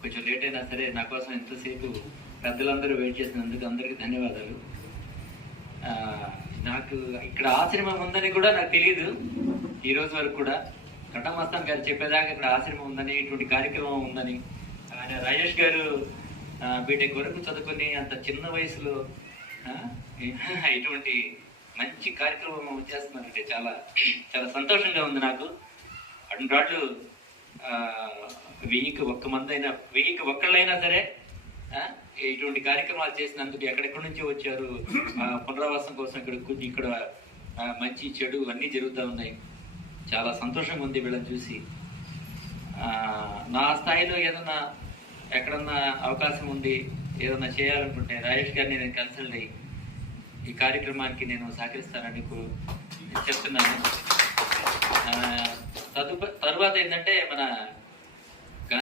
కొంచెం లేట్ అయినా సరే నా కోసం ఎంతసేపు పెద్దలందరూ వెయిట్ చేసినందుకు అందరికీ ధన్యవాదాలు. నాకు ఇక్కడ ఆశ్రమం ఉందని కూడా నాకు తెలియదు ఈ రోజు వరకు కూడా. కట్టమస్తాన్ గారు చెప్పేదాకా ఇక్కడ ఆశ్రమం ఉందని, ఇటువంటి కార్యక్రమం ఉందని. ఆయన రాజేష్ గారు బీటెక్ వరకు చదువుకొని అంత చిన్న వయసులో ఇటువంటి మంచి కార్యక్రమం చేస్తున్నారంటే చాలా చాలా సంతోషంగా ఉంది నాకు. అటువంటి వాళ్ళు 1000కి 1 మంది అయినా 1000కి 1 సరే ఇటువంటి కార్యక్రమాలు చేసినందుకు ఎక్కడెక్కడి నుంచి వచ్చారు, పునరావాసం కోసం ఇక్కడ మంచి చెడు అన్నీ జరుగుతూ ఉన్నాయి. చాలా సంతోషంగా ఉంది వీళ్ళని చూసి. నా స్థాయిలో ఏదన్నా ఎక్కడన్నా అవకాశం ఉండి ఏదన్నా చేయాలనుకుంటే రాజేష్ గారిని నేను కన్సల్ట్ అయ్యి ఈ కార్యక్రమానికి నేను సహకరిస్తానని చెప్తున్నాను. తరువాత ఏంటంటే మన